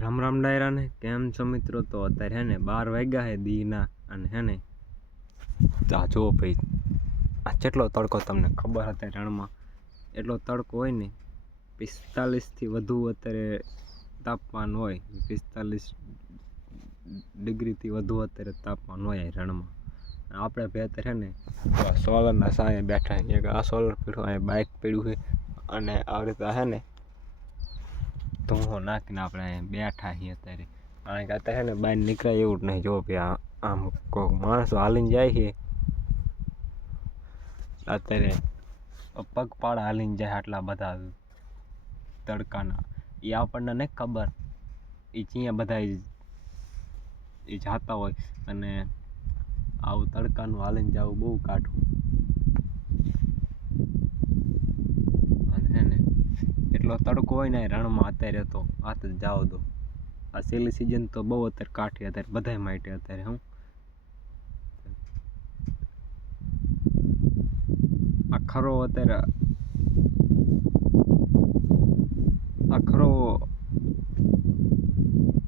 રામ રામ ડાયરા ને કેમ છો મિત્રો? તો અત્યારે હે ને 12 વાગ્યા હે દીના અને હે ને આ જો ભાઈ આ કેટલો તડકો તમને ખબર હતા રણમાં એટલો તડકો હોય ને 45થી વધુ અત્યારે તાપમાન હોય 45 ડિગ્રીથી વધુ અત્યારે તાપમાન હોય રણમાં. આપણે ભાઈ અત્યારે હે ને સોલરના સાંજે બેઠા એક આ સોલર પીડ્યું અહીં બાઇક પીડ્યું છે અને આવી રીતે હે ને ધૂળો નાખીને આપણે બેઠા છીએ અત્યારે. કારણ કે અત્યારે છે ને બહાર નીકળાય એવું જ નહીં. જો ભાઈ આમ કોઈક માણસો હાલીને જાય છે અત્યારે પગપાળા હાલીને જાય આટલા બધા તડકાના. એ આપણને નહીં ખબર એ જ્યાં બધા એ જાતા હોય અને આવું તડકાનું હાલીને જવું બહુ કાઠું. અને હે ને એટલો તડકો હોય ને રણમાં અત્યારે તો વાત જ જાવ દો. આ છેલ્લી સિઝન તો બહુ અત્યારે કાઠી અત્યારે બધાય માટે અત્યારે હું આ ખરો અત્યારે આ ખરો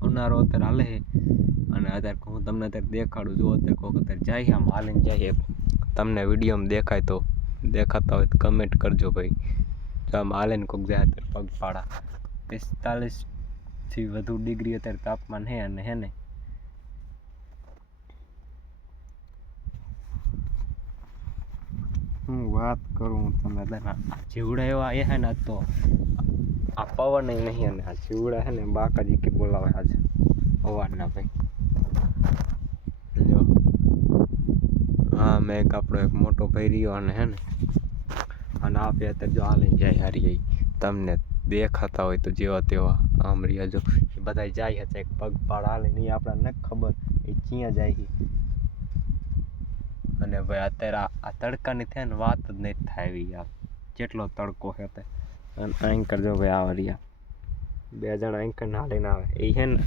ઉનાળો અત્યારે હાલે છે અને અત્યારે હું તમને અત્યારે દેખાડું. જો અત્યારે કોઈક અત્યારે જાય આમ હાલીને જાય તમને વિડીયોમાં દેખાય તો દેખાતા હોય તો કમેન્ટ કરજો ભાઈ. જો આમ હાલીને કોઈક જાય અત્યારે પગપાળા 45થી વધુ ડિગ્રી અત્યારે તાપમાન છે અને હે ને હું વાત કરું તમે જીવડા એવા એ હે ને તો આ પવન નહીં અને આ જીવડા છે ને બાકાજી કે બોલાવે આજે અવારના ભાઈ. જો હા મેં એક આપણો એક મોટો ભાઈ રહ્યો અને હે ને અને આપે અત્યારે જો હાલીને જાય હારી તમને દેખાતા હોય તો જેવા તેવા આમ રહ્યા જો એ બધા જાય હતા એક પગપાળા હાલીને એ આપણને નથી ખબર એ ક્યાં જાય. અને ભાઈ અત્યારે આ તડકાની થાય ને વાત જ નહીં થાય એવી યાર જેટલો તડકો છે તે. અને એન્કર જો ભાઈ આવે રહ્યા 2 જણા એન્કરને હાલીને આવે એ છે ને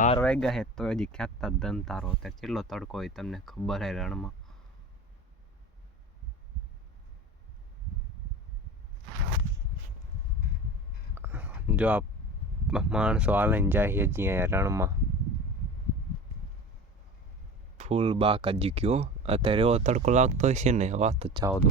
12 વાગ્યા છે તો હજી ખેંચતા જ દંતારો અત્યારે કેટલો તડકો હોય તમને ખબર છે રણમાં. જો આ માણસો હાલીને જાય છે જ્યાં રણમાં ફૂલ બાકાજી કયો અત્યારે એવો તડકો લાગતો હોય છે ને વાત જ જાવ દો.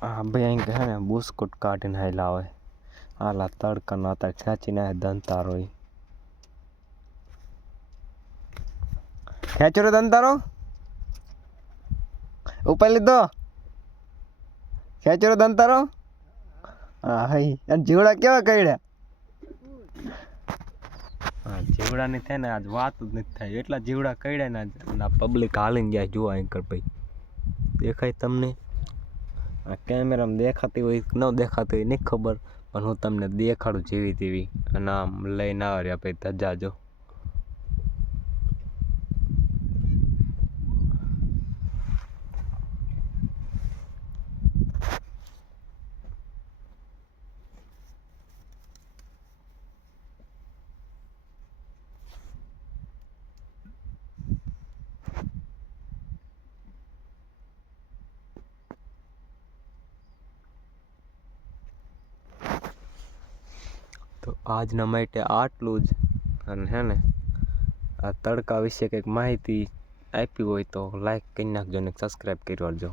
હા ભાઈ અહીં કહે ને બુસ્કુટ કાઢીને હાલ આવે હાલા તડકાનો અત્યારે ખેંચીને દંતારો ખેંચો રે દંતારો ઉપર લીધો ખેંચો રે દંતારો. હા હઈ અને જીવડા કેવા કઈડ્યા. હા જીવડાની થાય ને આજ વાત જ નથી થાય એટલા જીવડા કઈડ્યા ને આજ પબ્લિક હાલીને જાય. જોવા એન્કર ભાઈ દેખાય તમને આ કેમેરામાં દેખાતી હોય ન દેખાતી હોય નહીં ખબર પણ હું તમને દેખાડું જેવી તેવી. અને આમ લઈને આવે રહ્યા ભાઈ ધજા જો. તો આજના માટે આટલું જ. અને હે ને આ તડકા વિશે કંઈક માહિતી આપી હોય તો લાઈક કરી નાખજો ને સબસ્ક્રાઈબ કરી વાળજો.